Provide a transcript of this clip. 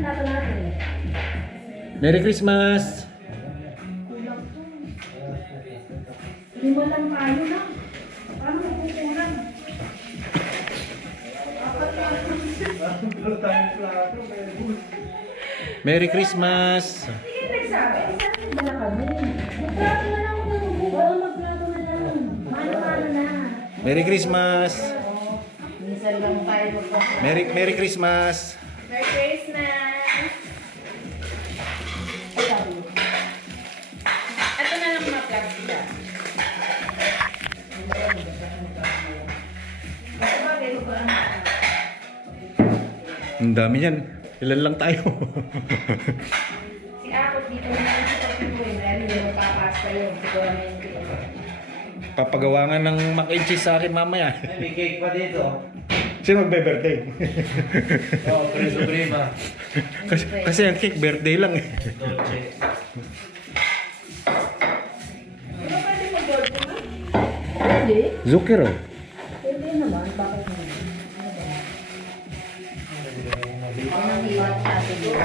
plato natin. Merry Christmas! Kulang to. 5 lang tayo na. Paano magkukulang? Apat lang. Merry Christmas! Sige, nagsabi. Saan yung dala kami? Magplato na lang ako. Oo, magplato na lang. Mano-mano na. Merry Christmas! Minsan lang tayo magplato. Merry Christmas! Merry Christmas! Ito na lang mga plastic ah. Ang dami yan. Ilan lang tayo. Si Akot dito na lang sa pagpinuin dahil hindi magkapasta yun. Siguramente. Papagawa nga ng mac and cheese sa akin mamaya. Ay, may cake pa dito. Sino magbe-birthday? Oh, preso prima. kasi ang cake birthday lang eh. Dolce. Ano pwede mag-order na? Pwede? Zucchero. Pwede naman. Bakit naman? Ano ba? Ang hiwat natin.